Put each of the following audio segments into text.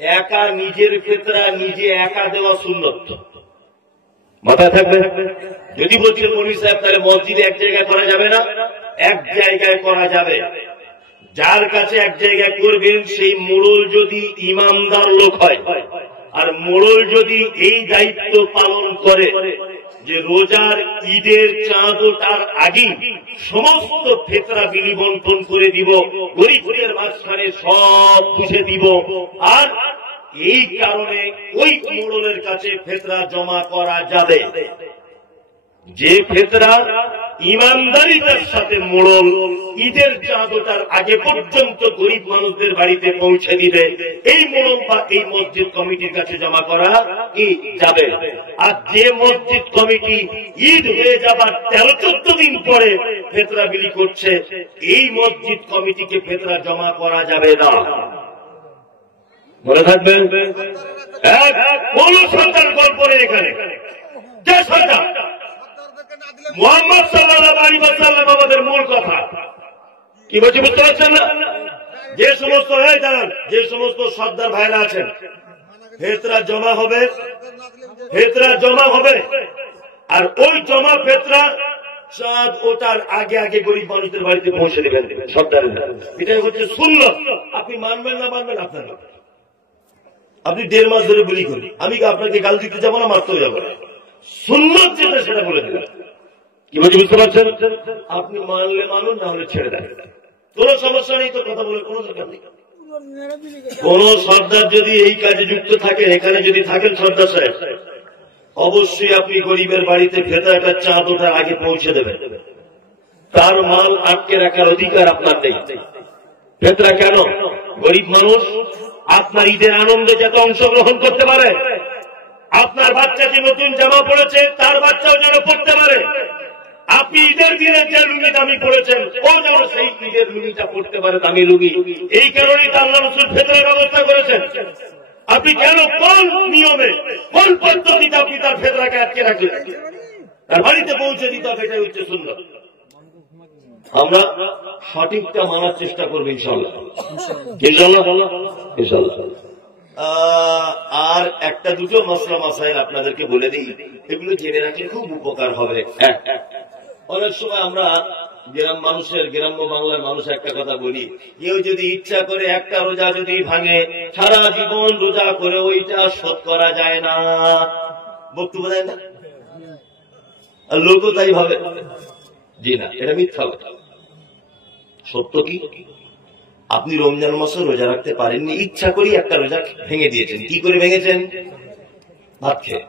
একা নিজের ফিতরা নিজে একা দেওয়া সুন্নত, মাথায় থাকবে। যদি বলছেন মৌলভী সাহেব তাহলে মসজিদে এক জায়গায় করা যাবে না, এক জায়গায় করা যাবে। যার কাছে এক জায়গায় করবেন সেই মোড়ল যদি ইমানদার লোক হয়, আর মোড়ল যদি এই দায়িত্ব পালন করে যে রোজার ঈদের চাঁদ ওঠার আগে সমস্ত ফিতরা বিলি বন্টন করে দিব, গরিবদের মাঝখানে সব বুঝে দিব, আর এই কারণে ওই মোড়লের কাছে ফিতরা জমা করা যাবে। যে ফিতরা ইমানদারিতার সাথে মোড়ল ঈদের চাঁদ ওঠার আগে পর্যন্ত গরিব মানুষদের বাড়িতে পৌঁছে দিবে, এই মোড়ল বা এই মসজিদ কমিটির কাছে জমা করা কি যাবে। আর যে মসজিদ কমিটি ঈদ হয়ে যাবার 13-14 দিন পরে ফিতরা বিলি করছে, এই মসজিদ কমিটিকে ফিতরা জমা করা যাবে না। মনে থাকবেন, কোন সরকার গল্প নেই এখানে। যে সরকার মুহাম্মদ সাল্লাল্লাহু আলাইহি ওয়াসাল্লাম আমাদের মূল কথা কি বলছে বুঝতে পারছেন না? যে সমস্ত যে সমস্ত সর্দার ভাইরা আছেন, ফিতরা জমা হবে, ফিতরা জমা হবে, আর ওই জমা ফিতরা চাঁদ ওঠার আগে আগে গরিব মানুষদের বাড়িতে পৌঁছে দেবেন সর্দারেরা। এটাই হচ্ছে সুন্নাত। আপনি মানবেন না মানবেন আপনার, আপনি 1.5 মাস ধরে বলি করি, আমি আপনাকে গাল দিতে যাবো না, মারতেও যাবো না। সুন্নাত যেটা সেটা বলে দিলাম। কি বলছি বুঝতে পারছেন? আপনি মানলে মানুন, না হলে ছেড়ে দেন, কোন সমস্যা নেই। তো কথা বলে কোন দরকার নেই। কোন সর্দার যদি এই কাজে যুক্ত থাকেন, এখানে যদি থাকেন সর্দার সাহেব, অবশ্যই আপনি গরিবের বাড়িতে ফিতরাটা চাঁদ ওঠার আগে পৌঁছে দেবেন। তার মাল আটকে রাখার অধিকার আপনার নেই। ফিতরা কেন? গরিব মানুষ আপনার ঈদের আনন্দে যাতে অংশগ্রহণ করতে পারে, আপনার বাচ্চা যে নতুন জামা পড়েছে তার বাচ্চাও যেন পড়তে পারে, আপনি ঈদের দিনে যে লুঙ্গি দামি পড়েছেন ও যেন সেই ঈদের লুঙ্গিটা পড়তে পারে, দামি লুঙ্গি। এই কারণেই তো আল্লাহ রাসূল ফিতরার ব্যবস্থা করেছেন। আপনি কেন, কোন নিয়মে, কোন পদ্ধতিতে আপনি তার ফিতরাকে আটকে রাখলেন? তার বাড়িতে পৌঁছে দিতে হবে, এটাই হচ্ছে সুন্নাত। আমরা সঠিকটা মানার চেষ্টা করবো ইনশাআল্লাহ, ইনশাআল্লাহ, ইনশাআল্লাহ। আর একটা দুটো মাসলা মাসাইল আপনাদেরকে বলে দিই, এগুলো জেনে রাখলে খুব উপকার হবে। অনেক সময় আমরা গ্রাম্য বাংলার মানুষ একটা কথা বলি, কেউ যদি ইচ্ছা করে একটা রোজা যদি ভাঙে, সারা জীবন রোজা করে ওইটা শোধ করা যায় না, বক্তব্য দেয় না, আর লোকও তাই ভাবে। জি না, এটা মিথ্যা কথা। সত্য কি, আপনি রমজান মাসে রোজা রাখতে পারেননি, ইচ্ছা করি একটা রোজা ভেঙে দিয়েছেন। কি করে ভেঙেছেন? ভাত খেয়ে,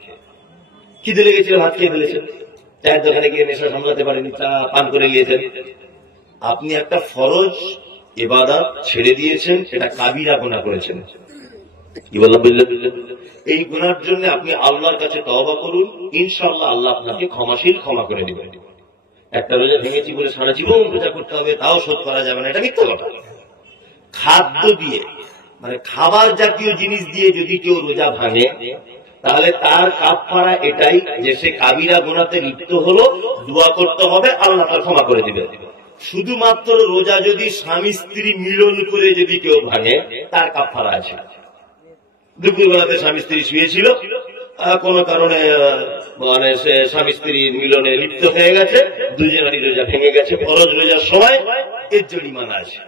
খিদে লেগেছিল, ভাত খেয়ে ফেলেছেন। চায়ের দোকানে গিয়ে নেশা সামলাতে পারেনি, চা পান করে নিয়েছেন। আপনি একটা ফরজ ইবাদত ছেড়ে দিয়েছেন, সেটা কাবিরা গুনাহ করেছেন। কি বললাম বুঝলেন? এই গুনার জন্য আপনি আল্লাহর কাছে তওবা করুন, ইনশাআল্লাহ আল্লাহ আপনাকে ক্ষমাশীল, ক্ষমা করে দিবেন। একটা রোজা ভেঙেছি বলে সারা জীবন রোজা করতে হবে, তাও শোধ করা যাবে না, এটা মিথ্যা কথা। খাদ্য দিয়ে, মানে খাবার জাতীয় জিনিস দিয়ে যদি কেউ রোজা ভাঙে, তাহলে তার কাফারা এটাই যে সে কাবিরা গুনাতে লিপ্ত হলো, দোয়া করতে হবে, আল্লাহ তার ক্ষমা করে দিবে। শুধুমাত্র রোজা যদি স্বামী স্ত্রী মিলন করে যদি কেউ ভাঙে, তার কাফারা আছে। দুপুরবেলাতে স্বামী স্ত্রী শুয়েছিল, কোন কারণে মানে সে স্বামী স্ত্রীর মিলনে লিপ্ত হয়ে গেছে, দুজনেরই রোজা ভেঙে গেছে, ফরজ রোজার সময়, এর জরিমানা আছে।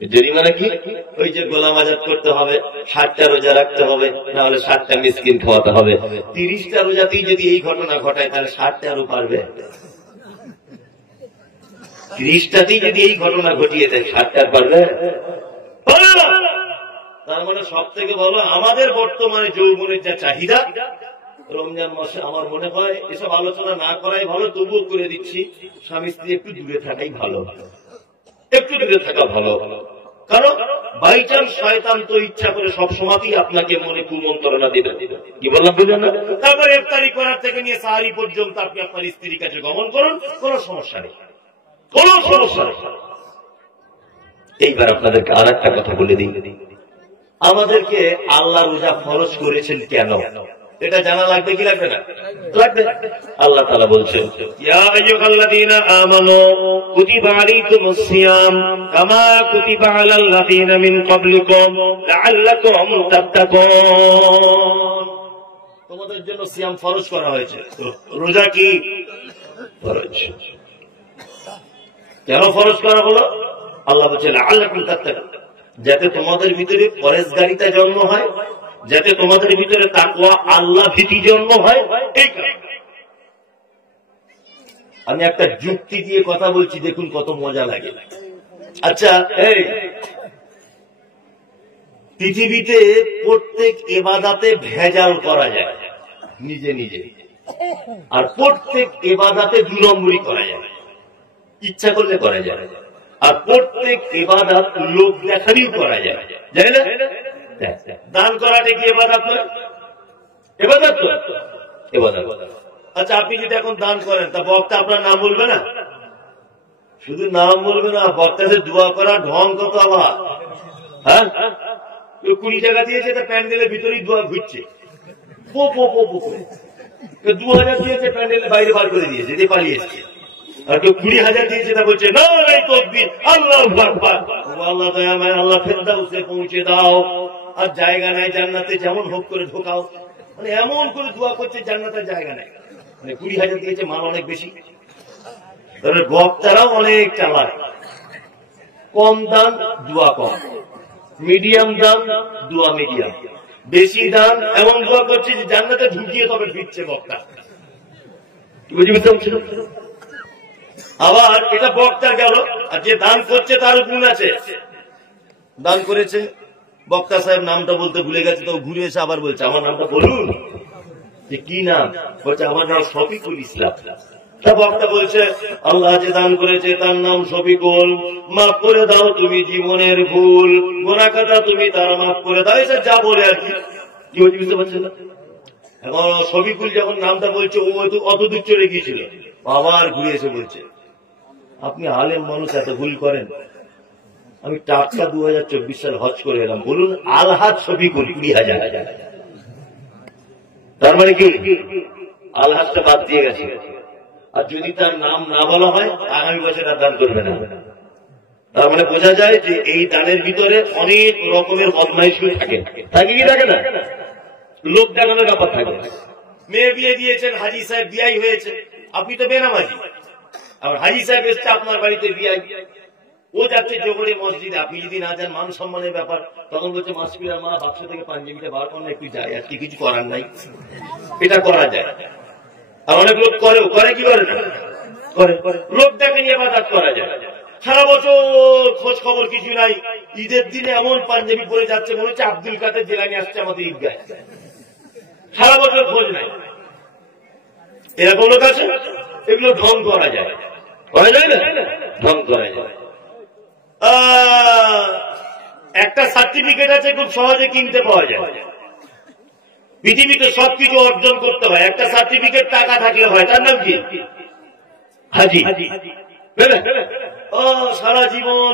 জরিমানা কি? ওই যে গোলাম আজাদ করতে হবে, 60টা রোজা রাখতে হবে, না হলে 60টা মিসকিন খাওয়াতে হবে। 30টা রোজাতেই যদি এই ঘটনা ঘটায়, তাহলে 60টা আরো পারবে? 30টাতেই যদি এই ঘটনা ঘটিয়ে দেয়, 60টা পারবে? তার মানে সব থেকে ভালো আমাদের বর্তমানে যৌবনের যা চাহিদা, রমজান মাসে আমার মনে হয় এসব আলোচনা না করাই ভালো। তবুও করে দিচ্ছি, স্বামী স্ত্রী একটু দূরে থাকাই ভালো, একটু দূরে থাকা ভালো। কারণ বাই চান্স শয়তান তো ইচ্ছা করে সবসময়ই আপনাকে মনে কুমন্ত্রণা দিবে। কি বললাম বুঝলেন না? তারপরে ইফতারি করার থেকে নিয়ে সাহারি পর্যন্ত আপনি আপনার স্ত্রীর কাছে গমন করুন, কোন সমস্যা নেই, কোন সমস্যা নেই। এইবার আপনাদেরকে আর একটা কথা বলে দিই, আমাদেরকে আল্লাহ রোজা ফরজ করেছেন কেন? এটা জানা লাগবে কি লাগবে না? লাগবে। আল্লাহ তাআলা বলছেন, ইয়া আইয়ুহাল্লাযীনা আমানু কুতিবা আলাইকুমুস সিয়াম কামা কুতিবা আলাল লাযীনা মিন ক্বাবলিকুম লাআল্লাকুম তাত্তাকুন। তোমাদের জন্য সিয়াম ফরজ করা হয়েছে। রোজা কি ফরজ? কেন ফরজ করা হলো? আল্লাহ বলছেন লাআল্লাকুম তাত্তাকুন, যাতে তোমাদের ভিতরে পরেজগারিতা জন্ম হয়, যাতে তোমাদের ভিতরে তাকওয়া আল্লাহ ভীতি জন্ম হয়। এই আমি একটা যুক্তি দিয়ে কথা বলছি, দেখুন কত মজা লাগে। আচ্ছা, এই পৃথিবীতে প্রত্যেক ইবাদতে ভেজাল করা যায় নিজে নিজে, আর প্রত্যেক ইবাদতে 2 নম্বরই করা যায়, ইচ্ছা করলে করা যায়। আর প্রত্যেক ইবাদত লোক দেখানিও করা যায়, জানেন না? দান করাটা কি ইবাদত না? ইবাদত তো ইবাদত। আচ্ছা, আপনি যদি এখন দান করেন, তা বক্তা আপনার নাম বলবে না? শুধু নাম বলবে না, বক্তাদের দোয়া করা ঢং কত আবার। হ্যাঁ, 20 টাকা দিয়েছে, তা প্যান্ডেলের ভিতরেই দোয়া ঘুরছে, 2000 দিয়েছে, প্যান্ডেলের বাইরে বার করে দিয়েছে, যে পালিয়েছে। আর কেউ 20,000 দিয়েছে, তা বলছে না তাকবীর, আল্লাহু আকবার, আল্লাহ দয়াময়, আল্লাহ ফেরদাউসে পৌঁছে দাও, আর জায়গা নাই জান্নাতে, যেমন হোক করে ঢোকাও। মানে এমন করে দোয়া করছে, জান্নাতের জায়গা নাই। মানে 20,000 দিয়েছে, মাল অনেক বেশি। তাহলে বক্তারাও অনেক চালাক। কম দান দোয়া কম, মিডিয়াম দান দোয়া মিডিয়াম, বেশি দান এমন দোয়া করছে যে জান্নাতে ঢুকিয়ে তবে ফিরছে বক্তা। বুঝতে পারছেন? আবার এটা বক্তা গেল, আর যে দান করছে তার গুণ আছে। দান করেছে, বক্তা সাহেব নামটা বলতে ভুলে গেছে, তো ঘুরে এসে আবার বলছে আমার নামটা বলুন। যে কি নাম? বলছে আমার নাম শফিকুল ইসলাম। তা বক্তা বলছে আল্লাহ যে দান করেছে তার নাম শফিকুল, মাফ করে দাও তুমি জীবনের ভুল, গুনাহ কথা তুমি তার মাফ করে দাও। এসে যা বলে আর কি, বুঝতে পারছেন না? এখন শফিকুল যখন নামটা বলছে, ও অত দূর চলে গিয়েছিল, আবার ঘুরে এসে বলছে আপনি আলেম মানুষ, এত ভুল করেন। আমি টাটকা 2024 সাল হজ করে এলাম, বলুন আলহাজ শফিকুল 20,000। তার মানে কি আলহাজটা বাদ দিয়ে গেছে। আর যদি তার নাম না বলা হয়, আগামী বছর আর দান করবে না। তার মানে বোঝা যায় যে এই দানের ভিতরে অনেক রকমের বদমাইশি থাকে। থাকে কি থাকে না? লোক দেখানোর ব্যাপার থাকে। মেয়ে বিয়ে দিয়েছেন, হাজি সাহেব বিয়াই হয়েছে, আপনি তো বেনামাজি। আবার হাজি সাহেব এসছে আপনার বাড়িতে বিয়াই, ও যাচ্ছে জোহরে মসজিদে, আপনি যদি না যান মান সম্মানের ব্যাপার। তখন বলছে মাসপিলার মা বাক্স থেকে পাঞ্জাবিটা বার করেন, একটু যায়, আজকে কিছু করার নাই। এটা করা যায়। আর অনেক লোক করেও, করে কি করে না? করে। লোক দেখে নিয়ে ইবাদত করা যায়। সারা বছর খোঁজ খবর কিছু নাই, ঈদের দিনে এমন পাঞ্জাবি পরে যাচ্ছে মনে হচ্ছে আব্দুল কাদের জেলানি আসছে আমাদের ঈদগায়। সারা বছর খোঁজ নাই। এরকম লোক আছে। এগুলো ঢং করা যায়, করা যায় না? ঢং করা যায়। একটা সার্টিফিকেট আছে, খুব সহজে কিনতে পাওয়া যায়। পৃথিবীতে সবকিছু অর্জন করতে হয়, একটা সার্টিফিকেট টাকা থাকলে হয়। তার নাম কি? হাজি। সারা জীবন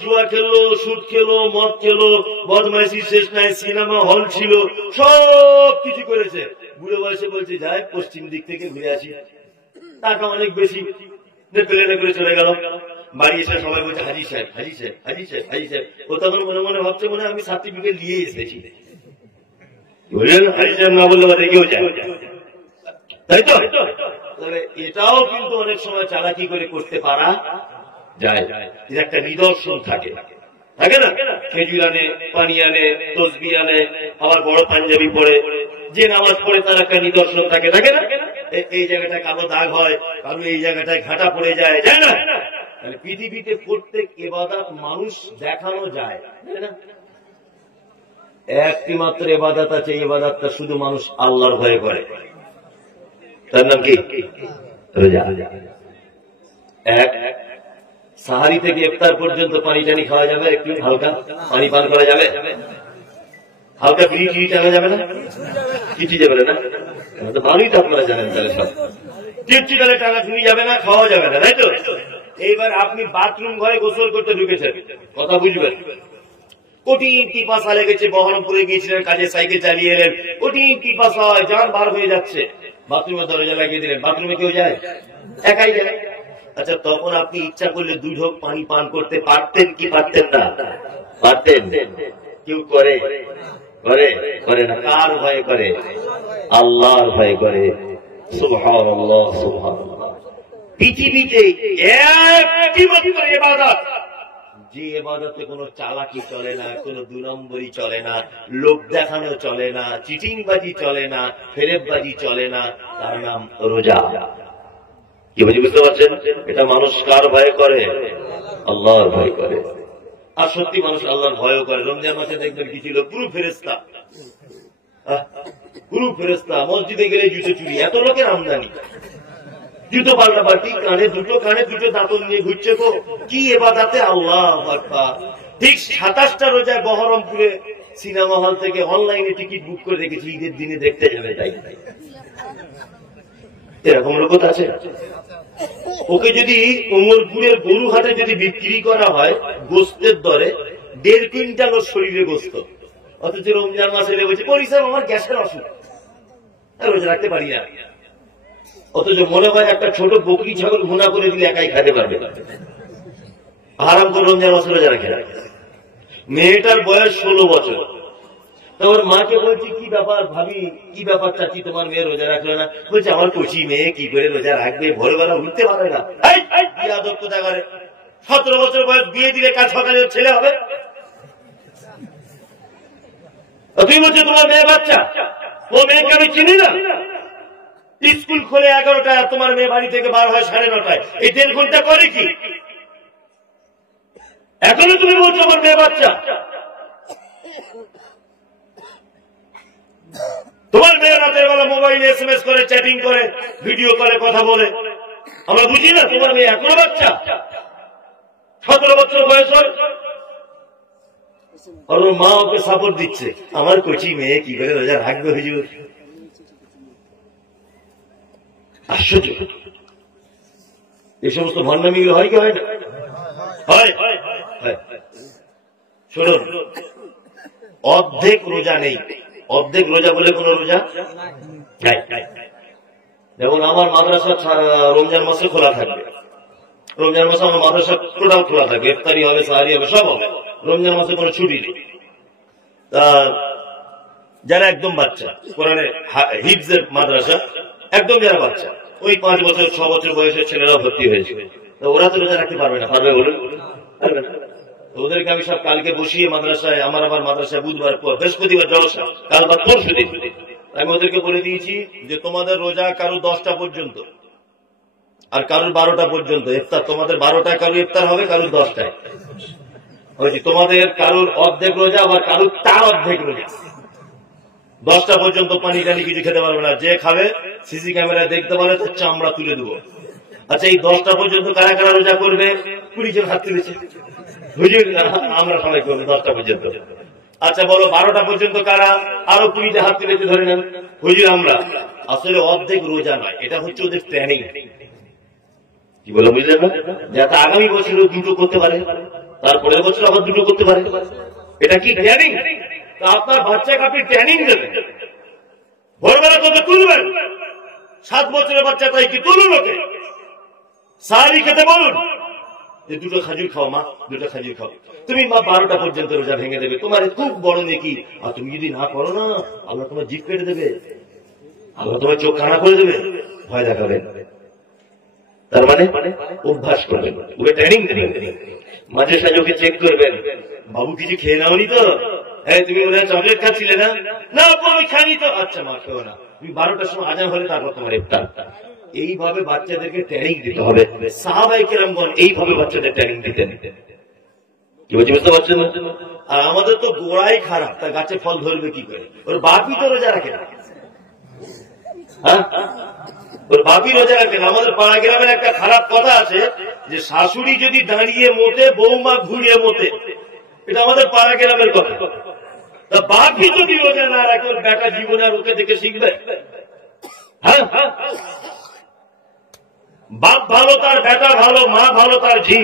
জুয়া খেলো, সুদ খেলো, মদ খেলো, বদমাইশি শেষ নাই, সিনেমা হল ছিল, সব কিছু করেছে। বুড়ো বয়সে বলছে যাই পশ্চিম দিক থেকে ঘুরে আসি, টাকা অনেক বেশি, প্লেনে করে চলে গেল। বাড়ি এসে সবাই বলছে হাজি সাহেব, হাজি সাহেব, হাজি সাহেব, হাজি সাহেব। ও তখন মনে মনে ভাবছে মনে আমি সার্টিফিকেট নিয়ে এসেছি। বুঝলেন? হাজি সাহেব না বললে বাদে কেউ যায়, তাই তো? তাহলে এটাও কিন্তু অনেক সময় চালাকি করে করতে পারা যায়। এর একটা নিদর্শন থাকে, থাকে না? খেজুর আনে, পানি আনে, তসবি আনে, আবার বড় পাঞ্জাবি পরে, যে নামাজ পড়ে তার একটা নিদর্শন থাকে, থাকে না? এই জায়গাটায় কালো দাগ হয়, কালো এই জায়গাটায় ঘাটা পড়ে যায়, যায় না? পৃথিবীতে প্রত্যেক ইবাদত মানুষ দেখানো যায়, একটি মাত্র ইবাদত আছে, ইবাদতটা শুধু মানুষ আল্লাহর ভয়ে করে। তার নাম কি? রোজা। এক সাহারি থেকে ইফতার পর্যন্ত পানি টানি খাওয়া যাবে, একটু হালকা পানি পান করা যাবে, হালকা বিড়ি টিড়ি টানা যাবে না? কিছু যাবে না? ভালোই তো আপনারা জানেন। তাহলে সব টিপচি টালে টানা শুনি যাবে না, খাওয়া যাবে না, তাই তো? এইবার আপনি বাথরুম ঘরে গোসল করতে ঢুকেছেন, কথা বুঝবেন। কঠিন পিপাসা লেগেছে, বহরমপুরে গিয়েছিলেন, কাজে সাইকেল চালিয়ে এলেন, কঠিন পিপাসা হয়, জান বার হয়ে যাচ্ছে, বাথরুমে দরজা লাগিয়ে দিলেন। বাথরুমে কেউ যায়? একাই যায়। আচ্ছা, তখন আপনি ইচ্ছা করলে 2 ঢোক পানি পান করতে পারতেন কি পারতেন না? পারতেন। কেউ করে? করে না। কার ভয় করে? আল্লাহর ভয় করে। সুবহানাল্লাহ, সুবহানাল্লাহ। পৃথিবীতে একটি মাত্র ইবাদত, যে ইবাদতে কোনো চালাকি চলে না, কোনো 2 নম্বরই চলে না, লোক দেখানো চলে না, চিটিংবাজি চলে না, ফেরেববাজি চলে না, তার নাম রোজা। কি বুঝতে পারছেন? এটা মানুষ কার ভয় করে? আল্লাহর ভয় করে। আর সত্যি মানুষ আল্লাহর ভয় করে। রমজান মাসে দেখবেন কি ছিল, পুরো ফেরেশতা, পুরো ফেরেশতা। মসজিদে গেলে জুতো চুরি, এত লোকের আমদানি, জুতো পাল্টাপাল্টি, কানে দুটো দাঁতন নিয়ে ঘুরছে। তো কি ইবাদতে, আল্লাহু আকবার। ঠিক 27টা রোজায় বহরমপুরে সিনেমা হল থেকে অনলাইনে টিকিট বুক করে রেখেছি, ঈদের দিনে দেখতে যাবে। তাই এরকম লোক আছে। ওকে যদি উমরপুরের গরুহাটে যদি বিক্রি করা হয় গোস্তের দরে 1.5 কুইন্টাল ওর শরীরে গোস্ত, অথচ রমজান মাসে বলছে পরিশ্রম আমার গ্যাসের অসুখ, রোজা রাখতে পারি না। অথচ মনে হয় একটা ছোট বকরি ছাগল ভুনা করে দিলে একাই খেতে পারবে, আরাম করে রমজান মাসে রোজা রাখে। মেয়েটার বয়স 16 বছর। তোর মাকে বলছি কি ব্যাপার ভাবি, কি ব্যাপার চাচ্ছি, তোমার মেয়ে রোজা রাখলো না? বলছে আমার কচি মেয়ে কি করে রোজা রাখবে, ভোরবেলা উঠতে পারে না। 17 বছর বয়স, বিয়ে দিলে কাজ সকালে ছেলে হবে। তুমি বলছো তোমার মেয়ে বাচ্চা, ও মেয়েকে আমি চিনি না। স্কুল খোলে 11টায়, তোমার মেয়ে বাড়ি থেকে বার হয় 9:30টায়। এই 1.5 ঘন্টা করে কি? এখনো তুমি বলছো আমার মেয়ে বাচ্চা। তোমার মেয়ে রাতের বেলা মোবাইলে SMS করে, চ্যাটিং করে, ভিডিও করে, কথা বলে, আমরা বুঝি না? তোমার মেয়ে এখনো বাচ্চা, 17 বছর বয়স হয়, আর ওর মা ওকে সাপোর্ট দিচ্ছে। আমার কচি মেয়ে কি করে রোজা রাখবে হুজুর? আশ্চর্য। এই সমস্ত ভণ্ডামিগুলো হয় কি হয় না? হয়। শুনুন, অর্ধেক রোজা নেই। অর্ধেক রোজা বলে কোন রোজা নাই। যেমন আমার মাদ্রাসা রমজান মাসে খোলা থাকবে, রমজান মাসে আমার মাদ্রাসা টোটাল খোলা থাকবে, ইফতারি হবে, সাহারি হবে, সব হবে। রমজান মাসে কোনো ছুটি নেই। যারা একদম বাচ্চা, কোরআনের হিফজের মাদ্রাসা, একদম যারা বাচ্চা, ওই 5 বছর 6 বছর বয়সের ছেলেরা ভর্তি হয়েছে, ওরা তো রোজা রাখতে পারবে না। পারবে বলুন? পারবে না। ওদেরকে আমি সব কালকে বসিয়ে মাদ্রাসায়, আমার মাদ্রাসায় বুধবার পর বৃহস্পতিবার জলসা, কাল বা পরশু দিন আমি ওদেরকে বলে দিয়েছি যে তোমাদের রোজা কারো 10টা পর্যন্ত আর কারোর 12টা পর্যন্ত ইফতার। তোমাদের 12টায় কারো ইফতার হবে, কারোর 10টায়। তোমাদের কারোর অর্ধেক রোজা, আবার কারোর তার অর্ধেক রোজা। 10টা পর্যন্ত পানি টানি কিছু খেতে পারবে না। যে খাবে সিসি ক্যামেরায় দেখতে পারে, তার চামড়া তুলে দেবো। আচ্ছা, এই 10টা পর্যন্ত কারা কারা রোজা করবে? 20 জন হাত তুলেছে। হুজুর আমরা সবাই করবো 10টা পর্যন্ত। আচ্ছা বলো 12টা পর্যন্ত কারা? আরো 20 হাত তুলেছে, ধরে নেন। হুজুর আমরা। আসলে অর্ধেক রোজা নয়, এটা হচ্ছে ওদের ট্রেনিং। কি বলো বুঝলেন না? যাতে আগামী বছর 2টো করতে পারে, তারপরের বছর আবার 2টো করতে পারে। এটা কি ট্রেনিং? আপনার বাচ্চাকে আপনি ট্রেনিং দেবেন। ভোরবেলা কত তুলবেন? 7 বছরের বাচ্চা তাই কি তুলুন, ওকে সাহারি খেতে বলুন যে 2টো খাজুর খাও মা, 2টো খাজুর খাও। তুমি মা 12টা পর্যন্ত রোজা ভেঙে দেবে, তোমার খুব বড় নেকি। আর তুমি যদি না করো না, আল্লাহ তোমার জিভ কেটে দেবে, আল্লাহ তোমার চোখ কানা করে দেবে, ভয় দেখাবেন। তার মানে অভ্যাস করবেন, ওকে ট্রেনিং দেবেন। মাঝে সাঝে ওকে চেক করবেন, বাবু কিছু খেয়ে নাওনি তো? হ্যাঁ, তুমি মনে হয় চকলেট খাচ্ছিলে না? না আমি খাইনি তো। আচ্ছা মা খেও না, তুমি 12টার সময় আজান হলে তারপর তোমার ইফতার। এইভাবে বাচ্চাদেরকে ট্রেনিং দিতে হবে। সাহাবায়ে কেরামগণ এইভাবে বাচ্চাদের ট্রেনিং দিতেন। কি বলছি বুঝতে পারছেন? আর আমাদের তো গোড়াই খারাপ, তার গাছে ফল ধরবে কি করে? ওর বাপই তো রোজা রাখে না। হ্যাঁ, ওর বাপই রোজা রাখে না। আমাদের পাড়া গ্রামের একটা খারাপ কথা আছে যে শাশুড়ি যদি দাঁড়িয়ে মোটে, বৌমা ঘুরিয়ে মোটে। এটা আমাদের পাড়া গ্রামের কথা। তা বাপই যদি রোজা না রাখে, ওর বেটা জীবনে আর ওকে দেখে শিখবে? হ্যাঁ, বাপ ভালো তার বেটা ভালো, মা ভালো তার ঝি।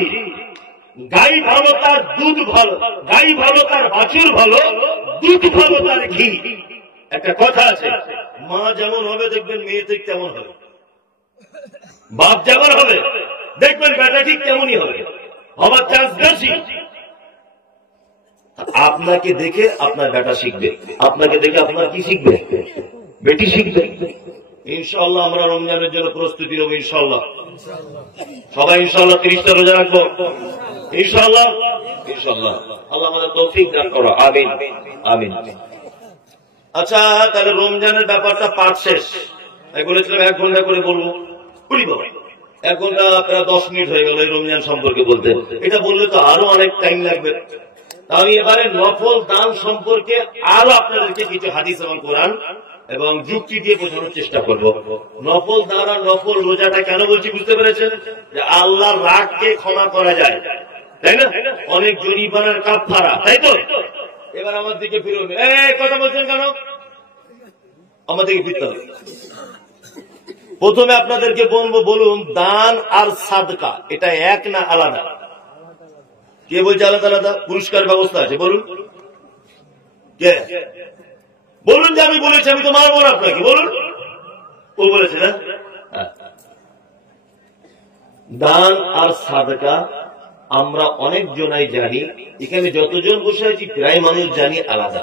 গাই ভালো তার দুধ ভালো, গাই ভালো তার বাছুর ভালো, দুধ ভালো তার ঘি। একটা কথা আছে, মা যেমন হবে দেখবেন মেয়ে ঠিক তেমন হবে, বাপ যেমন হবে দেখবেন বেটা ঠিক তেমনই হবে, হবার চান্স বেশি। আপনাকে দেখে আপনার বেটা শিখবে, আপনাকে দেখে আপনার কি শিখবে? বেটি শিখবে। ইনশাআল্লাহ আমরা রমজানের জন্য প্রস্তুতি নেব ইনশাআল্লাহ। সবাই ইনশাআল্লাহ 30টা রোজা রাখবো ইনশাআল্লাহ। ইনশাআল্লাহ আল্লাহ আমাদের তৌফিক দান করো, আমিন আমিন। আচ্ছা, তাহলে রমজানের ব্যাপারটা পাঠ শেষ। আমি বলেছিলাম 1 ঘন্টা করে বলবো, বলিব 1 ঘন্টা প্রায় 10 মিনিট হয়ে গেল এই রমজান সম্পর্কে বলতে। এটা বললে তো আরো অনেক টাইম লাগবে। আমি এবারে নফল দান সম্পর্কে আরো আপনাদেরকে কিছু হাদিস এবং কোরআন এবং যুক্তি দিয়ে বোঝানোর চেষ্টা করব। নফল দান আর নফল রোজাটা কেন বলছি বুঝতে পেরেছেন? যে আল্লাহর রাগকে ক্ষমা করা যায়, তাই না? অনেক জরিমানার কাফারা, তাই তো? এবার আমার দিকে ফিরুন। কথা বলছেন কেন? আমার দিকে ফিরতে হবে। প্রথমে আপনাদেরকে বলুন, দান আর সাদকা এটা এক না আলাদা? কে বলছে আলাদা আলাদা? পুরস্কার ব্যবস্থা আছে, বলুন কে? বলুন যে আমি বলেছি, আমি তো মারবো না আপনাকে, বলুন। ও বলেছে না? দান আর সাদকা আমরা অনেক জনাই জানি, এখানে যতজন বসে আছি প্রায় মানুষ জানি আলাদা।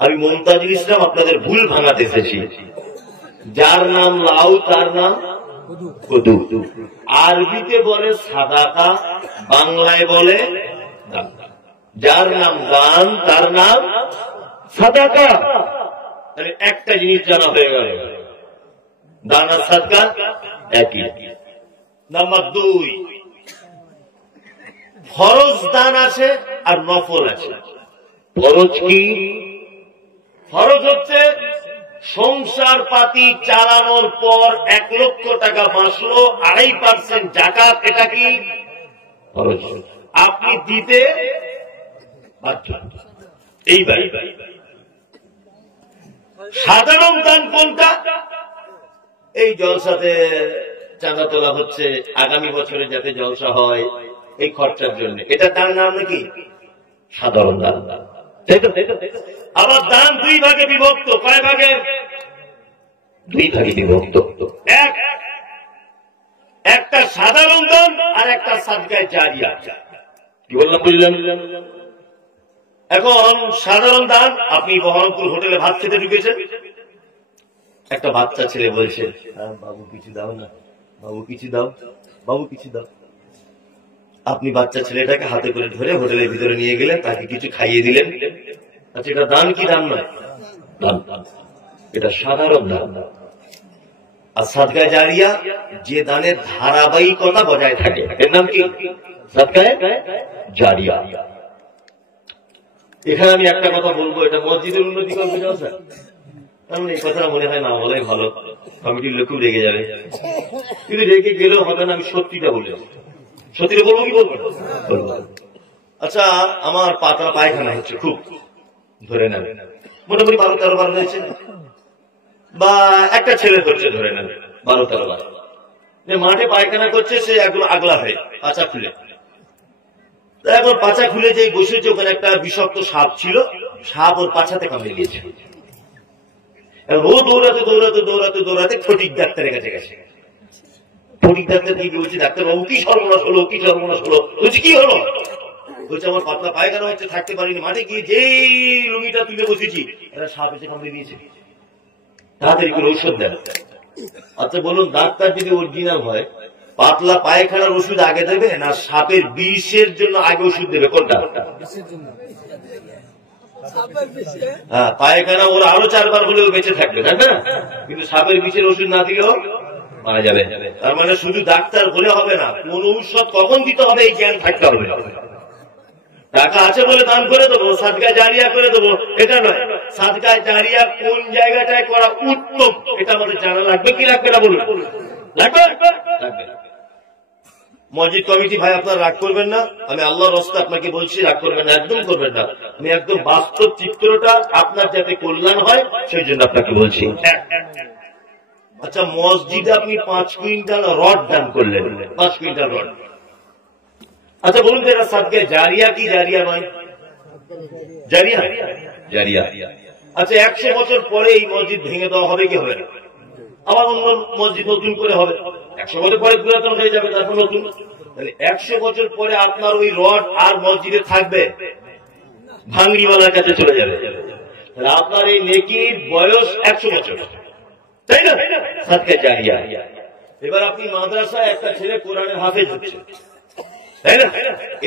আমি মুমতাজুল ইসলাম আপনাদের ভুল ভাঙাতে এসেছি। যার নাম লাউ তার নাম কদু। আরবিতে বলে সাদাকা, বাংলায় বলে দান। যার নাম দান তার নাম সাদাকা। একটা জিনিস জানা হয়ে গেল, দান আর সাদকা একই। নাম্বার 2, ফরজ দান আছে আর নফল আছে। ফরজ কি? ফরজ হচ্ছে সংসার পাতি চালানোর পর 1 লক্ষ টাকা বাঁচলো, 2.5% জাকাত, এটা কি ফরজ? আপনি দিতে বাধ্য। এইবার সাধারণ দান কোনটা? এই জলসাতে চাঁদা তোলা হচ্ছে, আগামী বছরে যাতে জলসা হয় এই খরচার জন্য, এটা তার নাম নাকি সাধারণ দান। আবার দান 2 ভাগে বিভক্ত। কয় ভাগে? 2 ভাগে বিভক্ত। একটা সাধারণ দান আর একটা সাদকায়ে জারিয়া। কি বললাম বুঝলেন? এখন সাধারণ দান, আপনি বহরমপুর হোটেলে ভাত খেতে ঢুকেছেন, একটা বাচ্চা ছেলে বলছে বাবু কিছু দাও না, বাবু কিছু দাও, বাবু কিছু দাও। আপনি বাচ্চা ছেলেটাকে হাতে করে ধরে হোটেলের ভিতরে নিয়ে গেলেন, তাকে কিছু খাইয়ে দিলেন। আচ্ছা, এটা দান কি দান নয়? দান। এটা সাধারণ দান। আর সাদকায়ে জারিয়া যে দানের ধারাবাহিকতা বজায় থাকে, এর নাম কি? সাদকায়ে জারিয়া। এখানে আমি একটা কথা বলবো, এটা মসজিদের উন্নতি করবে জলসা, কারণ এই কথাটা মনে হয় না বলাই ভালো, কমিটির লোক খুব রেগে যাবে। কিন্তু রেগে গেলেও হবে না, আমি সত্যিটা বলে সত্যিটা বলবো কি বলবো? আচ্ছা, আমার পাতলা পায়খানা হচ্ছে খুব, ধরে নেবে মোটামুটি 12-13 বার হয়েছে, বা একটা ছেলে হচ্ছে ধরে নেবে 12-13 বার। মাঠে পায়খানা করছে, সে একদম আগলা হয়ে পাচা খুলে, এখন পাচা খুলে যেই বসেছে ওখানে একটা বিষাক্ত সাপ ছিল, সাপ ওর পাছাতে কামড়ে গিয়েছে। ও দৌড়াতে দৌড়াতে দৌড়াতে দৌড়াতে ফটিক ডাক্তারের কাছে গেছে। ফটিক ডাক্তার কি বলছে, ডাক্তারবাবু কি সর্বনাশ হলো, কি সর্বনাশ হলো? বলছে কি হলো? বলছে আমার পাতলা পায়খানা হচ্ছে, থাকতে পারিনি, মাঠে গিয়ে যেই লুঙ্গিটা তুলে বসেছি একটা সাপ এসে কামড়ে দিয়েছে, তাড়াতাড়ি করে ঔষধ দেন। আচ্ছা বলুন, ডাক্তার যদি অরিজিনাল হয়, পাতলা পায়খানার ওষুধ আগে দেবে না সাপের বিষের জন্য আগে ওষুধ দেবে? কোনটা? হ্যাঁ, পায়খানা ওর আরো 4 বার হলেও বেঁচে থাকবে, তাই না? কিন্তু সাপের বিষের ওষুধ না দিলেও মারা যাবে। তার মানে শুধু ডাক্তার হলে হবে না, কোন ঔষধ কখন দিতে হবে এই জ্ঞান থাকতে হবে। টাকা আছে বলে দান করে দেবো, সাদকায়ে জারিয়া করে দেবো, এটা নয়। সাদকায়ে জারিয়া কোন জায়গাটায় করা উত্তম এটা আমাদের জানা লাগবে কি লাগবে না? বলুন, লাগবে? লাগবে। মসজিদ কমিটি ভাই আপনারা রাগ করবেন না, আমি আল্লাহর রাস্তায় আপনাকে বলছি, রাগ করবেন না, একদম করবেন না। আমি একদম বাস্তব চিত্রটা আপনার যাতে কল্যাণ হয় সেই জন্য আপনাকে বলছি। আচ্ছা, মসজিদে আপনি 5 কুইন্টাল রড দান করলেন, 5 কুইন্টাল রড। আচ্ছা বলুন তো, এটা সাদকা জারিয়া কি জারিয়া নয়? জারিয়া, জারিয়া। আচ্ছা 100 বছর পরে এই মসজিদ ভেঙে দেওয়া হবে কি হবে না? আবার অন্য মসজিদ নতুন করে হবে। 100 বছর পরে পুরাতন হয়ে যাবে, তারপর নতুন। তাহলে 100 বছর পরে আপনার ওই রড আর মসজিদে থাকবে? ভাঙড়িওয়ালার কাছে চলে যাবে। তাহলে আপনার এই নেকির বয়স 100 বছর, তাই না? সাদকা জারিয়া। এবার আপনি মাদ্রাসায় একটা ছেলে কোরআনের হাফেজ হচ্ছে, তাই না?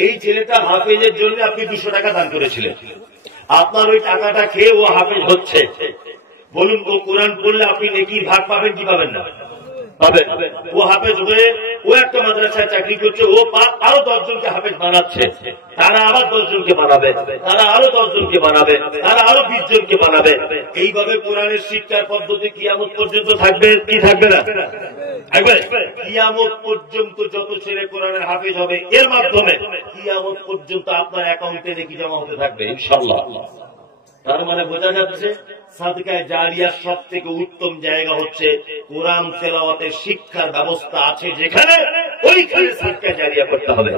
এই ছেলেটা হাফেজের জন্য আপনি 200 টাকা দান করেছিলেন। আপনার ওই টাকাটা খেয়ে ও হাফেজ হচ্ছে। বলুন, ও কোরআন পড়লে আপনি নেকির ভাগ পাবেন কি পাবেন না? পাবেন। ও হাফেজ হয়ে ও একটা মাদ্রাসায় চাকরি করছে, ও আরো 10 জনকে হাফেজ বানাচ্ছে, তারা আবার 10 জনকে বানাবে, তারা আরো 10 জনকে বানাবে, তারা আরো 20 জনকে বানাবে। এইভাবে কোরআনের শিক্ষার পদ্ধতি কিয়ামত পর্যন্ত থাকবে কি থাকবে না? থাকবে। কিয়ামত পর্যন্ত যত ছেলে কোরআনের হাফেজ হবে, এর মাধ্যমে কিয়ামত পর্যন্ত আপনার অ্যাকাউন্টে নেকি জমা হতে থাকবে ইনশাআল্লাহ। তার মানে বোঝা যাচ্ছে সাদকায়ে জারিয়ার সব থেকে উত্তম জায়গা হচ্ছে কোরআন তেলাওয়াতের শিক্ষার ব্যবস্থা আছে যেখানে, ওইখানে সাদকায়ে জারিয়া করতে হবে।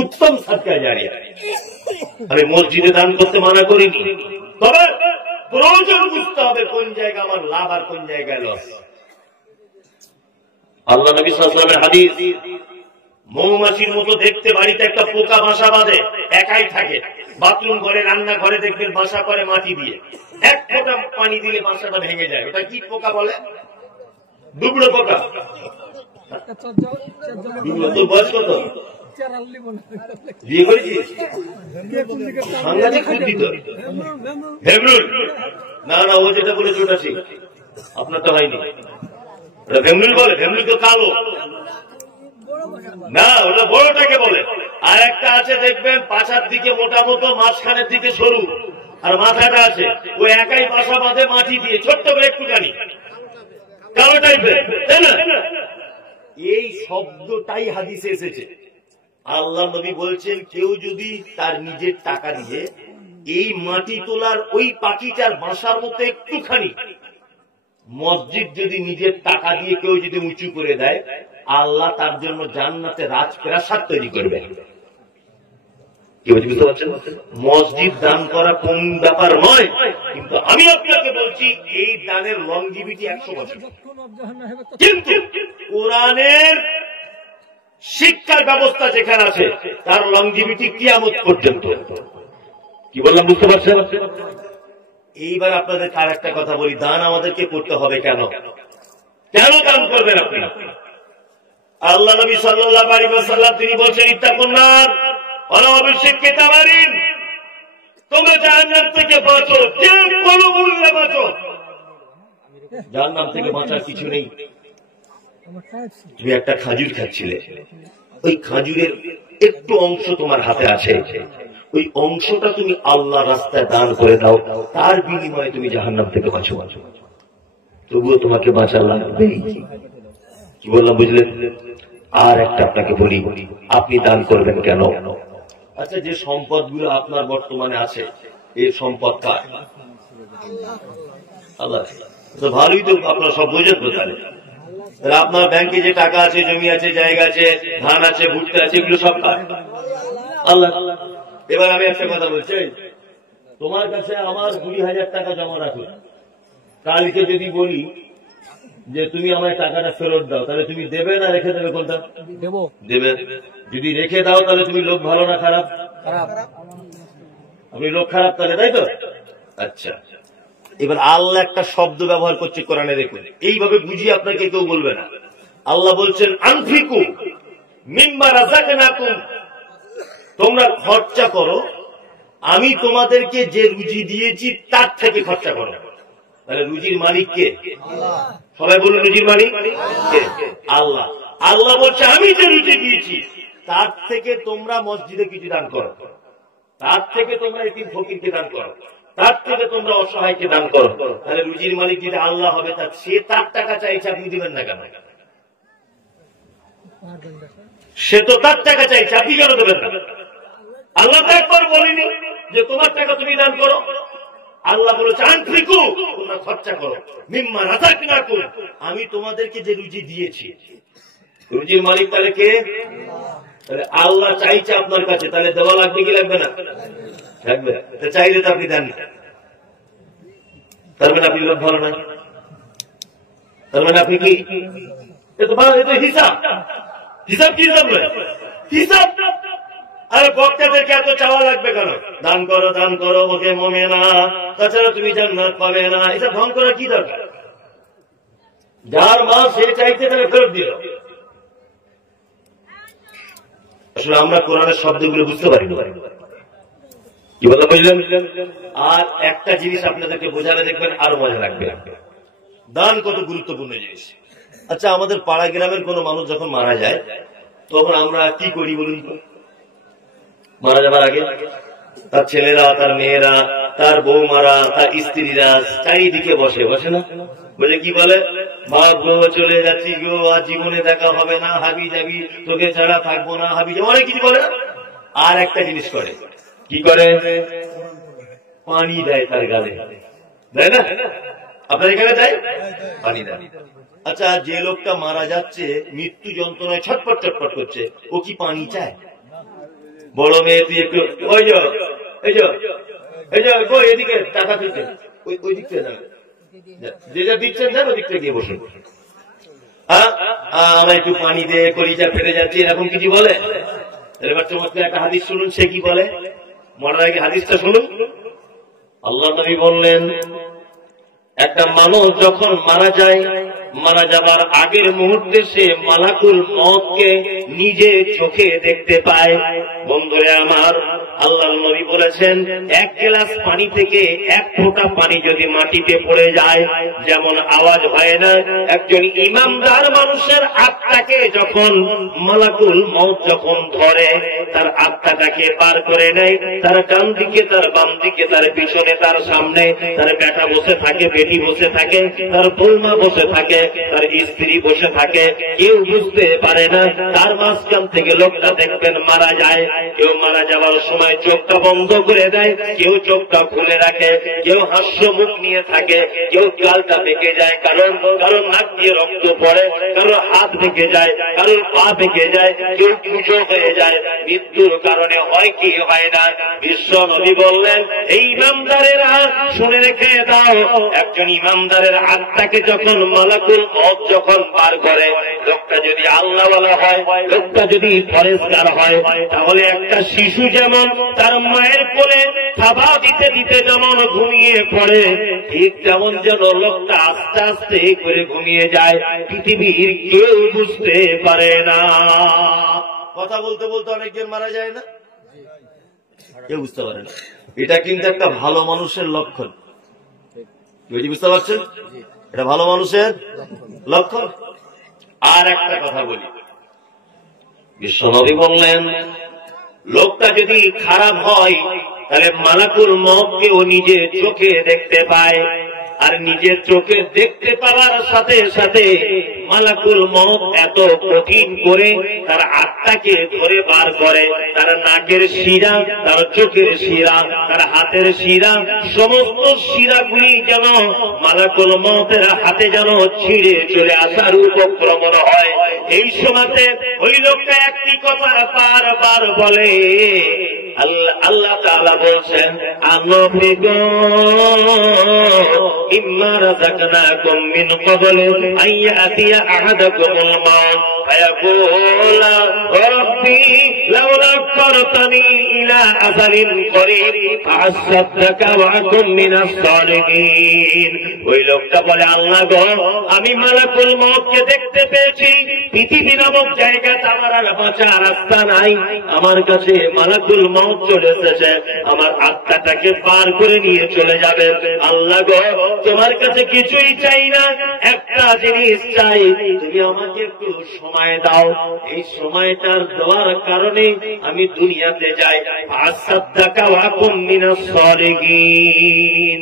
উত্তম সাদকায়ে জারিয়া। আমি মসজিদে দান করতে মানা করিনি, তবে প্রয়োজন বুঝতে হবে কোন জায়গা আমার লাভ আর কোন জায়গায় লস। আল্লাহ নবী সাল্লাল্লাহু আলাইহি ওয়াসাল্লামের হাদিস, মৌমাছির মতো দেখতে বাড়িতে একটা পোকা বাসা বাঁধে, একাই থাকে। বাথরুম ঘরে, রান্না ঘরে দেখবেন বাসা করে মাটি দিয়ে, এক ফোঁটা পানি দিলে বাসাটা ভেঙে যায়। ওটা কি পোকা বলে? দুবড়ো পোকা। তোর বয়স কত? বিয়ে করেছিস? সাংঘাতিক বুদ্ধি তো। ভেমরুল না, না, ও যেটা বলেছে ওটা ঠিক, আপনার তো হয়নি। ওটা ভেমরুল বলে। ভেমরুল তো কালো না, ওটা বড়টাকে বলে। আর একটা আছে দেখবেন পাছার দিকে মোটা মতো, মাঝখানের দিকে সরু, আর মাথাটা আছে। ও একাই বাসা বাঁধে মাটি দিয়ে, ছোট্ট করে একটুখানি কালো টাইপের, তাই না? এই শব্দটাই হাদিসে এসেছে। আল্লাহ নবী বলছেন, কেউ যদি তার নিজের টাকা দিয়ে এই মাটি তোলার ওই পাখিটার বাসার মতো একটুখানি মসজিদ যদি নিজের টাকা দিয়ে কেউ যদি উঁচু করে দেয়, আল্লাহ তার জন্য জান্নাতে রাজপ্রাসাদ তৈরি করবে। কি বুঝতে পারছেন? মসজিদ দান করা কোন ব্যাপার নয়, কিন্তু আমি আপনাকে বলছি এই দানের লংজিভিটি 100 বছর। কিন্তু কোরআনের শিক্ষার ব্যবস্থা যেখানে আছে, তার লংজিভিটি কিয়ামত পর্যন্ত। কি বললাম বুঝতে পারছেন? এইবার আপনাদের আর একটা কথা বলি, দান আমাদেরকে করতে হবে কেন? কেন দান করবেন আপনি? আল্লাহ নবী সাল্লাল্লাহু আলাইহি ওয়াসাল্লাম তিনি বলেছেন, ইত্তাকুন্নার ওয়ালা বিশিক্কি তামারিন, তোমরা জাহান্নাম থেকে বাঁচো, যে কোনো মূল্যে বাঁচো। জাহান্নাম থেকে বাঁচার কিছু নেই। তুমি একটা খাজুর খাচ্ছিলে, ওই খাজুরের একটু অংশ তোমার হাতে আছে, ওই অংশটা তুমি আল্লাহ রাস্তায় দান করে দাও, তার বিনিময়ে তুমি জাহান্নাম থেকে বাঁচো। তবুও তোমাকে বাঁচার লাগবে। কি বললাম বুঝলেন? আর একটা আপনাকে বলি, আপনি দান করবেন কেন? আচ্ছা, যে সম্পদগুলো আপনার বর্তমানে আছে, এই সম্পদ কার? আল্লাহ। তো ভালোই তো, আপনারা সব বোঝেন তো। তাহলে আপনার ব্যাংকে যে টাকা আছে, জমি আছে, জায়গা আছে, ধান আছে, ভুট্টা আছে, এগুলো সব কার? আল্লাহ। এবার আমি একটা কথা বলছি, তোমার কাছে আমার 20,000 টাকা জমা রাখো, কালকে যদি বলি যে তুমি আমায় টাকাটা ফেরত দাও, তাহলে তুমি দেবে না রেখে দেবে? কোনটা দেবে? যদি রেখে দাও তাহলে তুমি লোক ভালো না খারাপ? আপনি লোক খারাপ তাহলে, তাই তো? আচ্ছা, এবার আল্লাহ একটা শব্দ ব্যবহার করছে কোরআনে, দেখুন, এইভাবে বুঝিয়ে আপনাকে কেউ বলবে না। আল্লাহ বলছেন, আনফিকু মিম্মা রাযাকনাকুম, তোমরা খরচা করো, আমি তোমাদেরকে যে রুজি দিয়েছি তার থেকে খরচা করো। তাহলে রুজির মালিক কে? সবাই বলুন, রুজির মালিক কে? আল্লাহ। আল্লাহ বলছে, আমি যে রুজি দিয়েছি তার থেকে তোমরা মসজিদে কিছু দান করো, তার থেকে তোমরা এতিম ফকিরকে দান করো, তার থেকে তোমরা অসহায়কে দান করো। তাহলে রুজির মালিক যদি আল্লাহ হবে, তা সে তার টাকা চাইছে, আপনি দিবেন না কেন? সে তো তার টাকা চাইছে, আপনি কেন দেবেন না? আল্লাহ তো একবার বলিনি যে তোমার টাকা তুমি দান করো। আল্লাহ বলেছে, আনফিকু, তোমরা খরচা করো, মিম্মা রাযাকনাকুম, আমি তোমাদেরকে যে রুজি দিয়েছি রুজির মালিক তাহলে কে? আল্লাহ চাইছে আপনার কাছে, তাহলে দেওয়া লাগবে কি লাগবে না? লাগবে। চাইলে তো আপনি দেন না, তার মানে আপনি লোক ভালো না, তার মানে আপনি কি হিসাব হিসাব কি হিসাব? আরে বক্তাদেরকে এত চাওয়া লাগবে কেন? দান করো দান করো, ওকে মমে না, তাছাড়া তুমি জান্নাত পাবে না। এটা ঢং করার কি দরকার? যার মা সে চাইতে তাহলে ফেরত দিল। আসলে আমরা কোরআনের শব্দগুলো বুঝতে পারি না, কি বলতে বুঝলেন? আর একটা জিনিস আপনাদেরকে বোঝালে দেখবেন আরো মজা লাগবে। দান কত গুরুত্বপূর্ণ জিনিস। আচ্ছা, আমাদের পাড়া গ্রামের কোন মানুষ যখন মারা যায় তখন আমরা কি করি বলুন তো? মারা যাবার আগে তার ছেলেরা, তার মেয়েরা, তার বৌমারা, তার স্ত্রীরা চারিদিকে বসে বসে না, বলে কি বলে? বাপ গো চলে যাচ্ছি গো, আর জীবনে দেখা হবে না, হাবি যাবি, তোকে ছাড়া থাকবো না, হাবি যাবো, অনেক কিছু বলে। আর একটা জিনিস করে, কি করে? পানি দেয় তার গালে, দেয় না? আপনার এখানে দেয় পানি দেয়। আচ্ছা, যে লোকটা মারা যাচ্ছে, মৃত্যু যন্ত্রণায় ছটপট ছটপট করছে, ও কি পানি চায়? বড় মেয়ে তুই একটু ওই যো এই যো এই যো এদিকে টাকা দিতে, ওই দিক থেকে যাবে, যে যা দিচ্ছেন যান ওই দিক থেকে গিয়ে বসুন, আমার একটু পানি দে, কলিজা ফেটে যাচ্ছে, এরকম কিছু বলে? এবার চমৎকার একটা হাদিস শুনুন, সে কি বলে? মরার আগে হাদিসটা শুনুন। আল্লাহ নবী বললেন, একটা মানুষ যখন মারা যায়, মারা যাবার আগের মুহূর্তে সে মালাকুল মউতকে নিজে চোখে দেখতে পায়। বন্ধুরা আমার, আল্লাহর নবী বলেছেন, এক গ্লাস পানি থেকে এক ফোঁটা পানি যদি মাটিতে পড়ে যায় যেমন আওয়াজ হয় না, একজন ইমানদার মানুষের আত্মাকে যখন মালাকুল মউত যখন ধরে, তার আত্মাটাকে পার করে নেয়, তার ডান দিকে, তার বাম দিকে, তার পিছনে, তার সামনে, তার বেটা বসে থাকে, বেটি বসে থাকে, তার বৌমা বসে থাকে, তার স্ত্রী বসে থাকে, কেউ বুঝতে পারে না। তার মাঝখান থেকে লোকটা দেখবেন মারা যায়, কেউ মারা যাওয়ার সময় চোখটা বন্ধ করে দেয়, কেউ চোখটা খুলে রাখে, কেউ হাস্য মুখ নিয়ে থাকে, কেউ গালটা বেঁকে যায়, কারণ নাক দিয়ে রক্ত পড়ে, কারোর হাত বেঁকে যায়, কারোর পা বেঁকে যায়, কেউ কুচো হয়ে যায়। মৃত্যুর কারণে হয় কি হয় না? বিশ্ব নবী বললেন, এই ইমানদারেরা শুনে রেখে দাও, একজন ইমানদারের আত্মাকে যখন মালাকুল মউত যখন পার করে, লোকটা যদি আল্লাহওয়ালা হয়, লোকটা যদি পরেশগার হয়, তাহলে একটা শিশু যেমন তার মায়ের কোলে খাবার দিতে দিতে যেমন ঘুমিয়ে পড়ে, ঠিক তেমন যেন লোকটা আস্তে আস্তে করে ঘুমিয়ে যায়, পৃথিবীর কেউ বুঝতে পারে না। কথা বলতে বলতে অনেকজন মারা যায় না, কেউ বুঝতে পারে না। এটা কিন্তু একটা ভালো মানুষের লক্ষণ, বুঝতে পারছেন? এটা ভালো মানুষের লক্ষণ। আর একটা কথা বলি, বিশ্বনবী বললেন, লোকটা যদি খারাপ হয় তাহলে মালাকুল মউতকে ও নিজে চোখে দেখতে পায়, আর নিজের চোখে দেখতে পাওয়ার সাথে সাথে মালাকুল মউত এত কঠিন করে তার আত্মাকে ধরে বার করে, তার নাকের শিরা, তার চোখের শিরা, তার হাতের শিরা, সমস্ত শিরাগুলি যেন মালাকুল মউতের হাতে যেন ছিঁড়ে চলে আসার উপক্রমণ হয়। এই সময়তে ওই লোকটা একটি কথা বারবার বলে, আল্লাহ তাআলা বলছেন, আনফিকু মিম্মা রাযাকনাকুম মিন ক্বাবলি আন ইয়াতিয়া আহাদাকুমুল মাউত ফায়াকুলা রাব্বি লাউলা আখখারতানি ইলা আজালিন করিব ফাআসাদদাকা ওয়া আকুম মিনাস সালিহিন। ওই লোকটা বলে, আল্লাহ গো, আমি মালাকুল মউতকে দেখতে পেয়েছি, পৃথিবী নামক জায়গাতে আমার আর বাঁচার রাস্তা নাই, আমার কাছে মালাকুল মউত চলে এসেছে, আমার আত্মাটাকে পার করে নিয়ে চলে যাবে। আল্লাহ গো, তোমার কাছে কিছুই চাই না, একটা জিনিস চাই, তুমি আমাকে একটু সময় দাও, এই সময়টার দেওয়ার কারণে আমি দুনিয়াতে যাই, ফাসাদদাকা ওয়া আকুম মিনাস সালিহিন।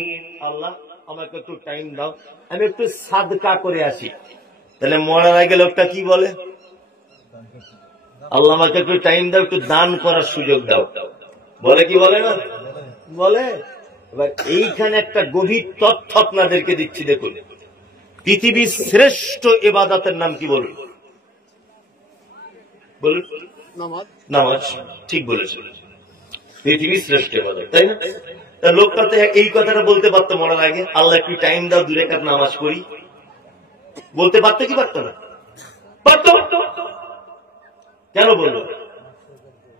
আল্লাহ আমাকে একটু টাইম দাও, আমি একটু সাদকা করে আসি। তাহলে মরার আগে লোকটা কি বলে? আল্লাহ আমাকে একটু টাইম দাও, একটু দান করার সুযোগ দাও, বলে কি বলে না? বলে। এবার এইখানে একটা গভীর তথ্য আপনাদেরকে দিচ্ছি, দেখুন, পৃথিবীর শ্রেষ্ঠ ইবাদতের নাম কি বলুন? বলুন, নামাজ। ঠিক বলেছে, পৃথিবীর শ্রেষ্ঠ ইবাদত, তাই না? তা লোকটা তো এই কথাটা বলতে পারতো মনে লাগে, আল্লাহ একটু টাইম দাও, 2 রাকাত নামাজ পড়ি, বলতে পারতো কি পারতো না? পারতো। কেন বললো?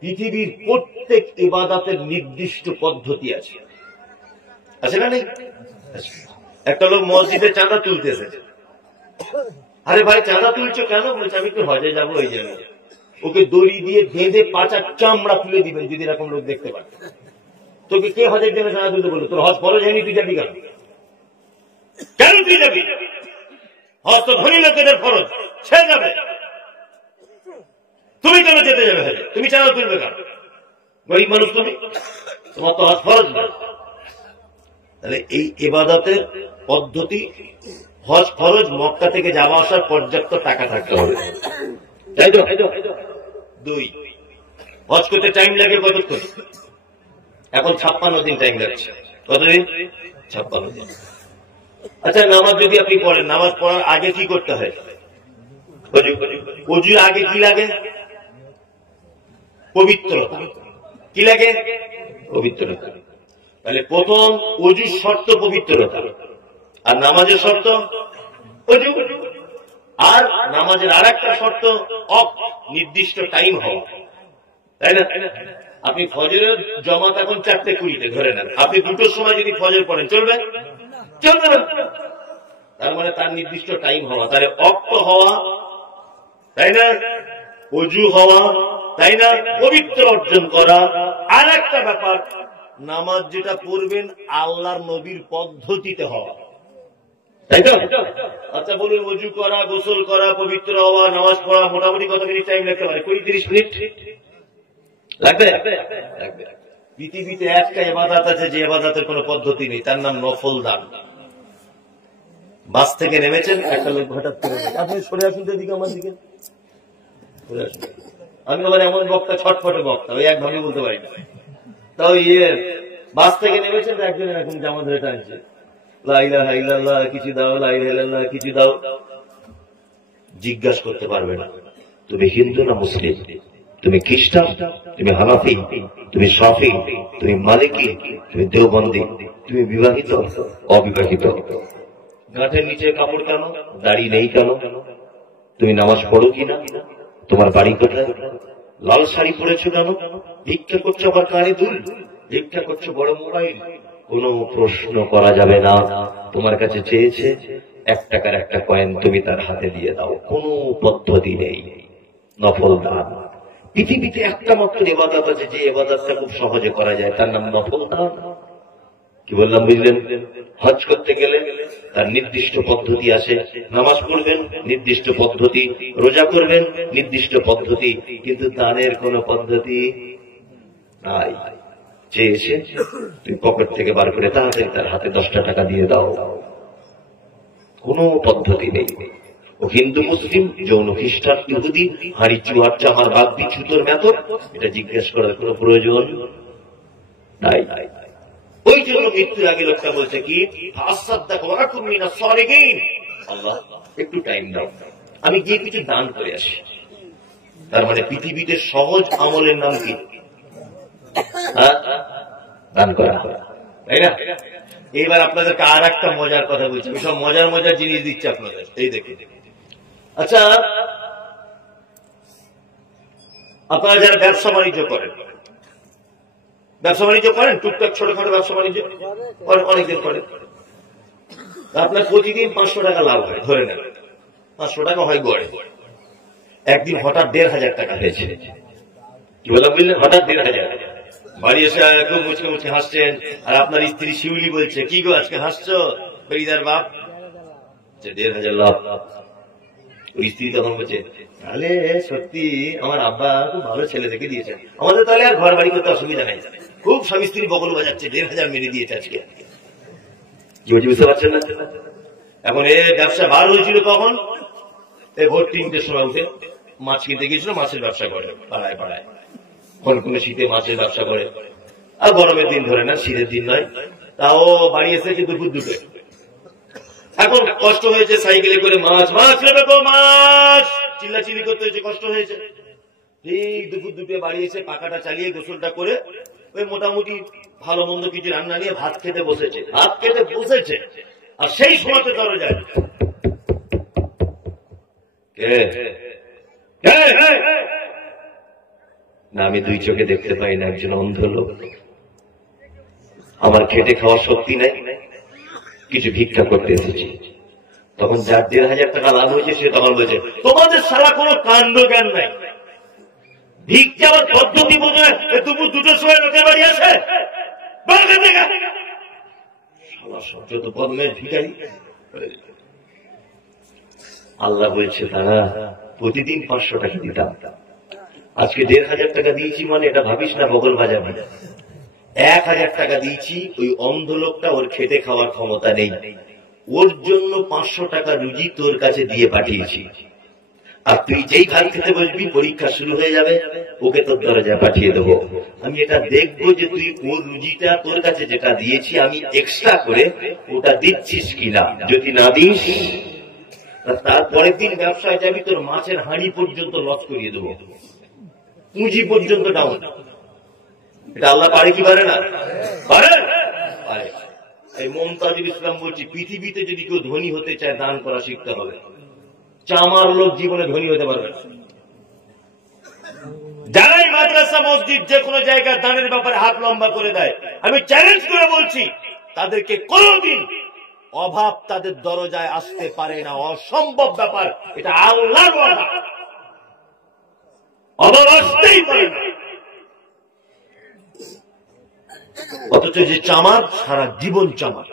পৃথিবীর প্রত্যেক ইবাদতের নির্দিষ্ট পদ্ধতি আছে, আছে না? নেই? একটা লোক মসজিদে চাঁদা তুলতেছে, আরে ভাই চাঁদা তুলছো কেন? বলছে আমি একটু হজে যাবো, ওই জন্য। ওকে দড়ি দিয়ে বেঁধে পাচার চামড়া তুলে দিবেন যদি এরকম লোক দেখতে পান। তোকে কে হজের জন্য চাঁদা তুলতে বললো? তোর হজ ফরজ হয়নি, তুই যাবি কেন? কেন তুই যাবি? হজ তো ধনী লোকেদের ফরজ, সে যাবে, তুমি কেন যেতে যাবে? তুমি চাঁদা তুলবে কেন? গরিব মানুষ তুমি, তোমার তো হজ ফরজ না। তাহলে এই ইবাদতের পদ্ধতি, হজ ফরজ, মক্কা থেকে যাওয়া আসার পর্যাপ্ত টাকা থাকতে হবে, তাই তো? 2, হজ করতে টাইম লাগে কতক্ষণ? এখন 56 দিন টাইম লাগছে। কতদিন? 56 দিন। আচ্ছা, নামাজ যদি আপনি পড়েন, নামাজ পড়ার আগে কি করতে হয়? অজুর আগে কি লাগে? পবিত্রতা। কি লাগে? পবিত্রতা। তাহলে প্রথম অজুর শর্ত পবিত্রতা, আর নামাজের শর্ত অজু। আর নামাজের আর একটা শর্ত নির্দিষ্ট টাইম হওয়া, তাই না? আপনি ফজরের জমাত এখন 4:20 ধরে নেন, আপনি 2টোর সময় যদি ফজর পড়েন, চলবে? চলবে না। তার মানে তার নির্দিষ্ট টাইম হওয়া, তাহলে অক্ত হওয়া, তাই না? অজু হওয়া, তাই না? পবিত্র অর্জন করা। আর একটা ব্যাপার, নামাজ যেটা পড়বেন আল্লাহর নবীর পদ্ধতিতে হওয়া, তাই তো? আচ্ছা বলুন, অজু করা, গোসল করা, পবিত্র হওয়া, নামাজ পড়া মোটামুটি কত মিনিট টাইম লাগতে পারে? 20-30 মিনিট লাগবে? পৃথিবীতে একটা ইবাদত আছে যে ইবাদতের কোন পদ্ধতি নেই, তার নাম নফল দান। বাস থেকে নেমেছেন, একটা লোক হঠাৎ করে, আপনি সরে আসুন দিকে, আমার দিকে সরে আসুন। আমি আবার এমন বক্তা, ছটফটে বক্তা, ওই একভাবে বলতে পারি না। তাও বাস থেকে নেমেছেন, একজন এখন জামা ধরে টানছে, লা ইলাহা ইল্লাল্লাহ কিছু দাও, লা ইলাহা ইল্লাল্লাহ কিছু দাও। জিজ্ঞাসা করতে পারবে না তুমি হিন্দু না মুসলিম, তুমি খ্রিস্টান, তুমি হানাফি, তুমি শাফি, তুমি মালিকি, তুমি দেওবন্দি, তুমি বিবাহিত, অবিবাহিত, গাঁটের নিচে কাপড় কেন, দাড়ি নেই কেন, তুমি নামাজ পড়ো কিনা, তোমার বাড়ি কোথায়, লাল শাড়ি পরেছো কেন, ভিক্ষা করছো আবার কানে দুল, ভিক্ষা করছো বড় মোবাইল, কোন প্রশ্ন করা যাবে না। তোমার কাছে চেয়েছে 1 টাকার একটা কয়েন, তুমি তার হাতে দিয়ে দাও, কোন পদ্ধতি নেই। নফল দান। পৃথিবীতে একটা মাত্র ইবাদত আছে যে ইবাদতটা খুব সহজে করা যায়, তার নাম নফল দান। কি বললাম বুঝলেন? হজ করতে গেলে তার নির্দিষ্ট পদ্ধতি আছে, নামাজ পড়বেন নির্দিষ্ট পদ্ধতি, রোজা করবেন নির্দিষ্ট পদ্ধতি, কিন্তু দানের কোন পদ্ধতি নাই। চেয়েছে তুমি পকেট থেকে বার করে তাড়াতাড়ি তার হাতে 10টা টাকা দিয়ে দাও, কোন পদ্ধতি নেই। ও হিন্দু, মুসলিম, যৌন, খ্রিস্টান, ইহুদি, হাঁড়ি, চুয়ার, চামার, বাদ, বিচ্ছুতর মেথর, এটা জিজ্ঞেস করার কোন প্রয়োজন নাই। ওই জন্য মৃত্যুর আগে লোকটা বলছে কি, আল্লাহ একটু টাইম দাও, আমি গিয়ে কিছু দান করে আসি। তার মানে পৃথিবীতে সহজ আমলের নাম কি? দান করা, তাই না? এইবার আপনাদেরকে আর একটা মজার কথা বলছি, সব মজার মজার জিনিস দিচ্ছে আপনাদের, এই দেখে। আচ্ছা, আপনারা যারা ব্যবসা বাণিজ্য করেন, টুকটাক ছোটখাটো ব্যবসা বাণিজ্য অনেকদিন করেন, আপনার প্রতিদিন 500 টাকা লাভ হয়, ধরে নেন 500 টাকা হয় গড়ে। একদিন হঠাৎ 1500 টাকা হয়েছে, কি বললাম বুঝলেন? হঠাৎ 1500। বাড়ি এসে খুব মুচকে মুচকে হাসছেন, আর আপনার স্ত্রী শিউলি বলছে, কি গো আজকে হাসছো বেরিদার বাপ? 1500 লাভ। ওই স্ত্রী তখন বলছে, তাহলে সত্যি আমার আব্বা খুব ভালো ছেলে দেখে দিয়েছেন, আমাদের তাহলে আর ঘর বাড়ি করতে অসুবিধা নাই। খুব স্বামী স্ত্রী বগল বাজাচ্ছে, 1500 মেরে দিয়েছে আজকে। কি বলছি বুঝতে পারছেন না? এখন এ ব্যবসা ভালো হয়েছিল তখন, এই ভোর 3টের সময় উঠে মাছ কিনতে গিয়েছিল, মাছের ব্যবসা করে পাড়ায় পাড়ায়, কোন শীতে মাছের ব্যবসা করে। আর গরমের দিন ধরে না, শীতের দিন নয়, তাও বাড়ি এসেছে দুপুর 2টোয়। এখন কষ্ট হয়েছে, সাইকেলে করে মাছ মাছ নেবে গো, মাছ চিল্লাচিল্লি করতে হয়েছে, কষ্ট হয়েছে। এই দুপুর দুপুরে বাড়ি এসে পাখাটা চালিয়ে গোসলটা করে ওই মোটামুটি ভালো মন্দ কিছু রান্না নিয়ে ভাত খেতে বসেছে, আর সেই সময়তে দরজায় না, আমি দুই চোখে দেখতে পাই না, একজন অন্ধ লোক। আমার খেটে খাওয়ার শক্তি নাই, কিছু ভিক্ষা করতে এসেছি। তখন যার 1,500 টাকা লাভ হয়েছে সে তখন বলছে, তোমাদের সারা কোনো কাণ্ড জ্ঞান নাই, ভিক্ষা পদ্ধতি বোঝে না, দুপুর 2টোর সময় লোকের বাড়ি আসে। আল্লাহ বলছে তারা প্রতিদিন 500 টাকা দিতাম, আজকে 1,500 টাকা দিয়েছি, মানে এটা ভাবিস না বগল বাজাবি। 1,000 টাকা দিয়েছি, ওই অন্ধ লোকটা ওর খেটে খাওয়ার ক্ষমতা নেই, ওর জন্য 500 টাকা রুজি তোর কাছে দিয়ে পাঠিয়েছি। আর তুই যেই ভাত খেতে বসবি, পরীক্ষা শুরু হয়ে যাবে, ওকে তোর দরজায় পাঠিয়ে দেবো। আমি এটা দেখবো যে তুই ওর রুজিটা তোর কাছে যেটা দিয়েছি আমি এক্সট্রা করে ওটা দিচ্ছিস কিনা। যদি না দিস, তারপরের দিন ব্যবসায় যাবি, তোর মাছের হাঁড়ি পর্যন্ত লস করিয়ে দেবো, পুঁজি পর্যন্ত ডাউন। এটা আল্লাহ পারে কি পারে না? পারে। এই মুমতাজুল ইসলাম বলছি, পৃথিবীতে যদি কেউ ধনী হতে চায় দান করা শিখতে হবে। চামার লোক জীবনে ধনী হতে পারবে না। যারাই মাদ্রাসা মসজিদ যে কোনো জায়গায় দানের ব্যাপারে হাত লম্বা করে দেয়, আমি চ্যালেঞ্জ করে বলছি তাদেরকে কোনদিন অভাব তাদের দরজায় আসতে পারে না, অসম্ভব ব্যাপার। এটা আল্লাহর ওয়াদা, অভাব আসতেই পারে না। অথচ যে চামার সারা জীবন চামার।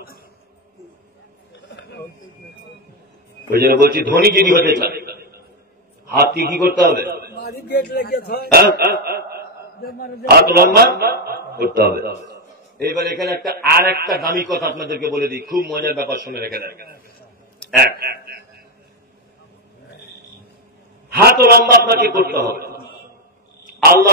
ওই জন্য বলছি ধনী যদি হতে চায় হাত কি করতে হবে? হাত লম্বা করতে হবে। এইবার এখানে আর একটা দামি কথা আপনাদেরকে বলে দিই, খুব মজার ব্যাপার, শুনে রেখে দেন। হাত লম্বা আপনাকে করতে হবে। আল্লাহ